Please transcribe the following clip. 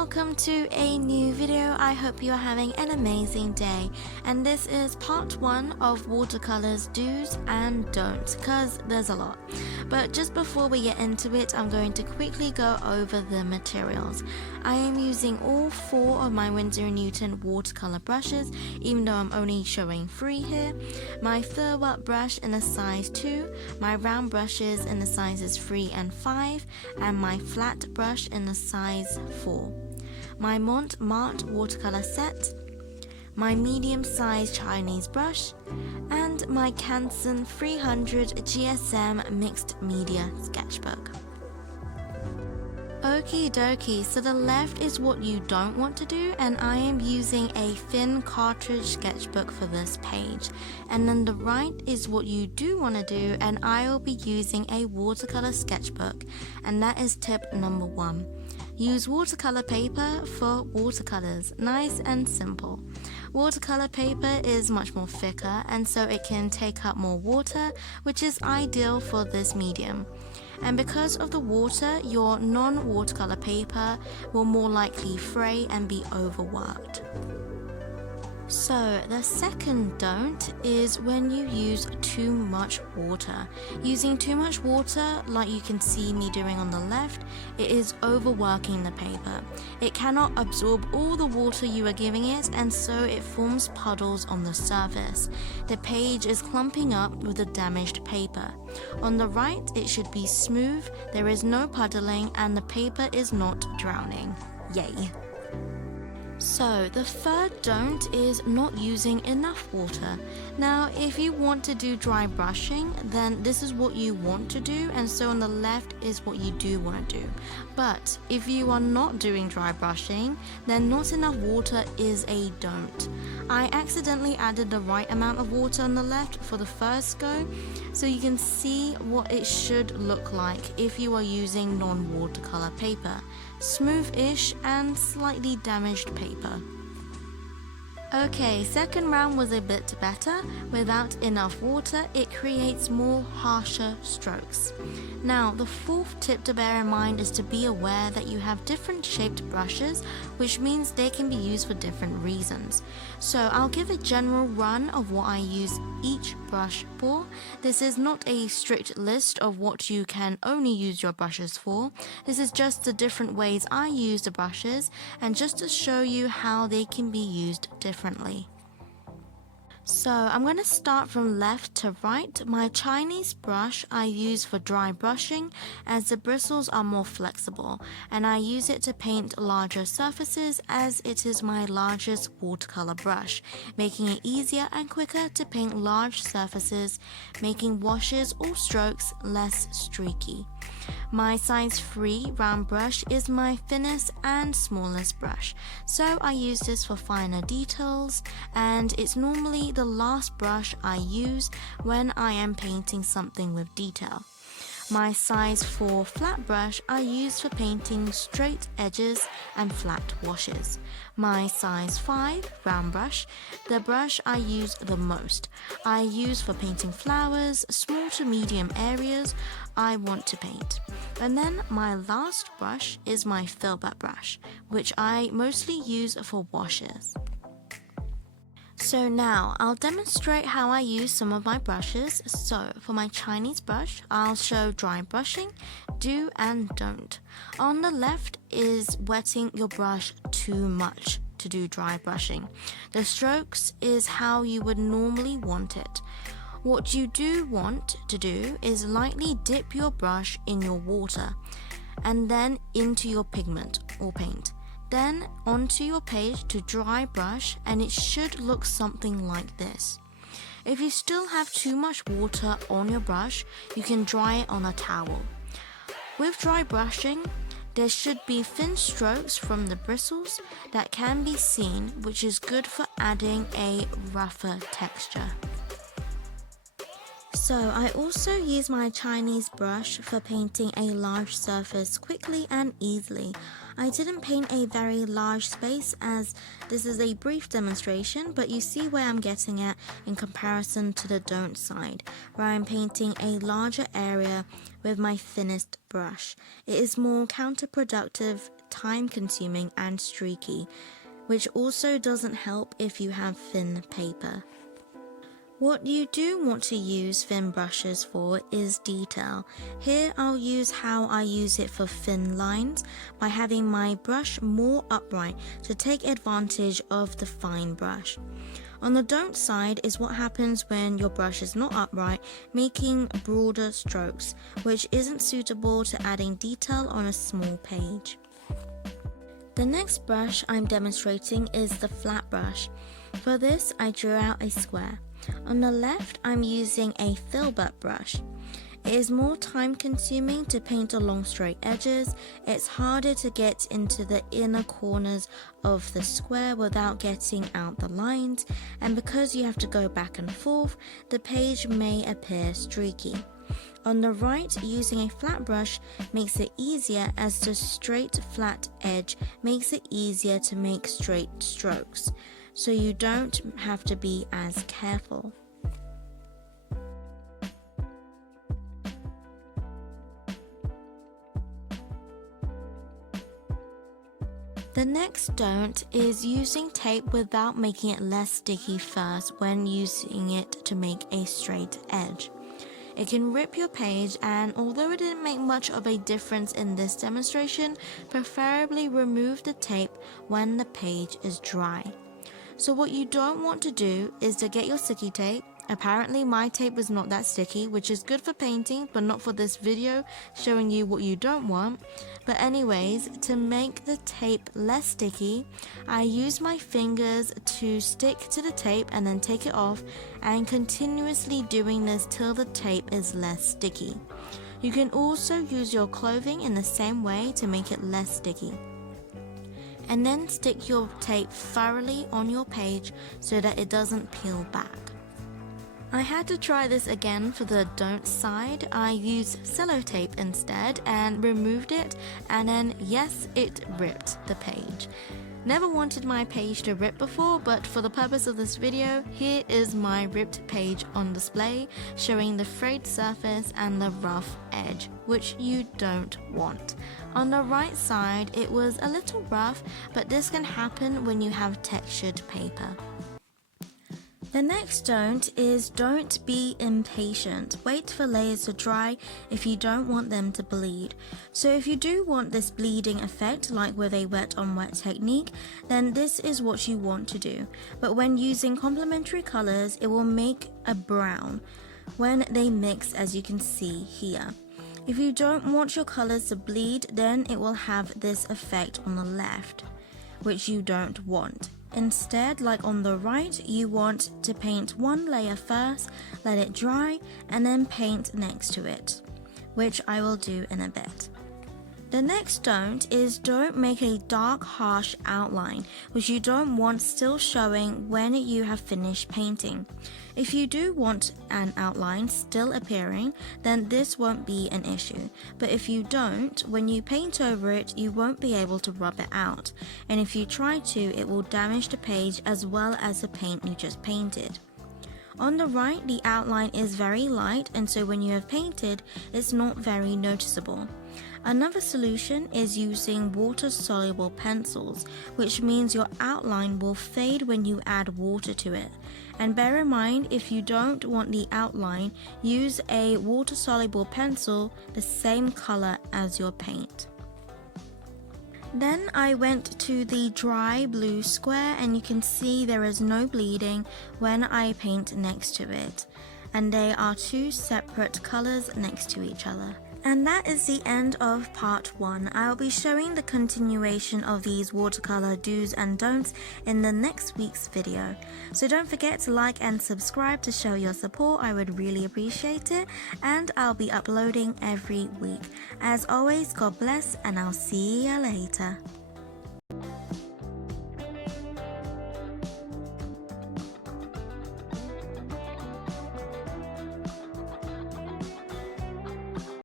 welcome to a new video. I hope you are having an amazing day, and this is part 1 of watercolors do's and don'ts, because there's a lot. But just before we get into it, I'm going to quickly go over the materials. I am using all 4 of my Winsor & Newton watercolor brushes, even though I'm only showing 3 here. My Thurwat brush in a size 2, my round brushes in the sizes 3 and 5, and my flat brush in the size 4. My Mart watercolor set, my medium-sized Chinese brush, and my Canson 300 GSM mixed media sketchbook. Okie dokie, so the left is what you don't want to do, and I am using a thin cartridge sketchbook for this page. And then the right is what you do want to do, and I will be using a watercolor sketchbook, and that is tip number 1. Use watercolor paper for watercolors, nice and simple. Watercolor paper is much more thicker, and so it can take up more water, which is ideal for this medium. And because of the water, your non-watercolor paper will more likely fray and be overworked. So the second don't is when you use too much water. Using too much water, like you can see me doing on the left, it is overworking the paper. It cannot absorb all the water you are giving it, and so it forms puddles on the surface. The page is clumping up with the damaged paper. On the right, it should be smooth, there is no puddling, and the paper is not drowning. Yay! So the third don't is not using enough water. Now if you want to do dry brushing, then this is what you want to do, and so on the left is what you do want to do. But if you are not doing dry brushing, then not enough water is a don't. I accidentally added the right amount of water on the left for the first go, so you can see what it should look like if you are using non-watercolor paper. Smooth-ish and slightly damaged paper. Okay, second round was a bit better. Without enough water, it creates more harsher strokes. Now, the fourth tip to bear in mind is to be aware that you have different shaped brushes, which means they can be used for different reasons. So I'll give a general run of what I use each brush for. This is not a strict list of what you can only use your brushes for. This is just the different ways I use the brushes, and just to show you how they can be used differently. So I'm going to start from left to right. My Chinese brush I use for dry brushing, as the bristles are more flexible, and I use it to paint larger surfaces as it is my largest watercolor brush, making it easier and quicker to paint large surfaces, making washes or strokes less streaky. My size 3 round brush is my thinnest and smallest brush, so I use this for finer details, and it's normally the last brush I use when I am painting something with detail. My size 4 flat brush I use for painting straight edges and flat washes. My size 5 round brush, the brush I use the most, I use for painting flowers, small to medium areas I want to paint. And then my last brush is my Thurwat brush, which I mostly use for washes. So now I'll demonstrate how I use some of my brushes. So for my Chinese brush, I'll show dry brushing, do and don't. On the left is wetting your brush too much to do dry brushing. The strokes is how you would normally want it. What you do want to do is lightly dip your brush in your water and then into your pigment or paint. Then onto your page to dry brush, and it should look something like this. If you still have too much water on your brush, you can dry it on a towel. With dry brushing, there should be thin strokes from the bristles that can be seen, which is good for adding a rougher texture. So I also use my Chinese brush for painting a large surface quickly and easily. I didn't paint a very large space as this is a brief demonstration, but you see where I'm getting at in comparison to the don't side, where I'm painting a larger area with my thinnest brush. It is more counterproductive time consuming and streaky, which also doesn't help if you have thin paper. What you do want to use thin brushes for is detail. Here I'll use how I use it for thin lines by having my brush more upright to take advantage of the fine brush. On the don't side is what happens when your brush is not upright, making broader strokes, which isn't suitable to adding detail on a small page. The next brush I'm demonstrating is the flat brush. For this, I drew out a square. On the left, I'm using a filbert brush. It is more time consuming to paint along straight edges. It's harder to get into the inner corners of the square without getting out the lines, and because you have to go back and forth, the page may appear streaky. On the right, using a flat brush makes it easier as the straight flat edge makes it easier to make straight strokes, so you don't have to be as careful. The next don't is using tape without making it less sticky first when using it to make a straight edge. It can rip your page, and although it didn't make much of a difference in this demonstration, preferably remove the tape when the page is dry. So what you don't want to do is to get your sticky tape. Apparently my tape is not that sticky, which is good for painting but not for this video showing you what you don't want. But anyways, to make the tape less sticky, I use my fingers to stick to the tape and then take it off, and continuously doing this till the tape is less sticky. You can also use your clothing in the same way to make it less sticky. And then stick your tape thoroughly on your page so that it doesn't peel back. I had to try this again for the don't side. I used sellotape instead and removed it, and then yes, it ripped the page. Never wanted my page to rip before, but for the purpose of this video, here is my ripped page on display, showing the frayed surface and the rough edge, which you don't want. On the right side, it was a little rough, but this can happen when you have textured paper. The next don't is don't be impatient. Wait for layers to dry if you don't want them to bleed. So if you do want this bleeding effect, like with a wet on wet technique, then this is what you want to do. But when using complementary colors, it will make a brown when they mix, as you can see here. If you don't want your colors to bleed, then it will have this effect on the left, which you don't want. Instead, like on the right, you want to paint one layer first, let it dry, and then paint next to it, which I will do in a bit. The next don't is don't make a dark, harsh outline, which you don't want still showing when you have finished painting. If you do want an outline still appearing, then this won't be an issue. But if you don't, when you paint over it, you won't be able to rub it out. And if you try to, it will damage the page as well as the paint you just painted. On the right, the outline is very light, and so when you have painted, it's not very noticeable. Another solution is using water-soluble pencils, which means your outline will fade when you add water to it. And bear in mind, if you don't want the outline, use a water-soluble pencil the same color as your paint. Then I went to the dry blue square, and you can see there is no bleeding when I paint next to it. And they are two separate colors next to each other. And that is the end of part 1. I'll be showing the continuation of these watercolor do's and don'ts in the next week's video. So don't forget to like and subscribe to show your support. I would really appreciate it. And I'll be uploading every week. As always, God bless, and I'll see you later.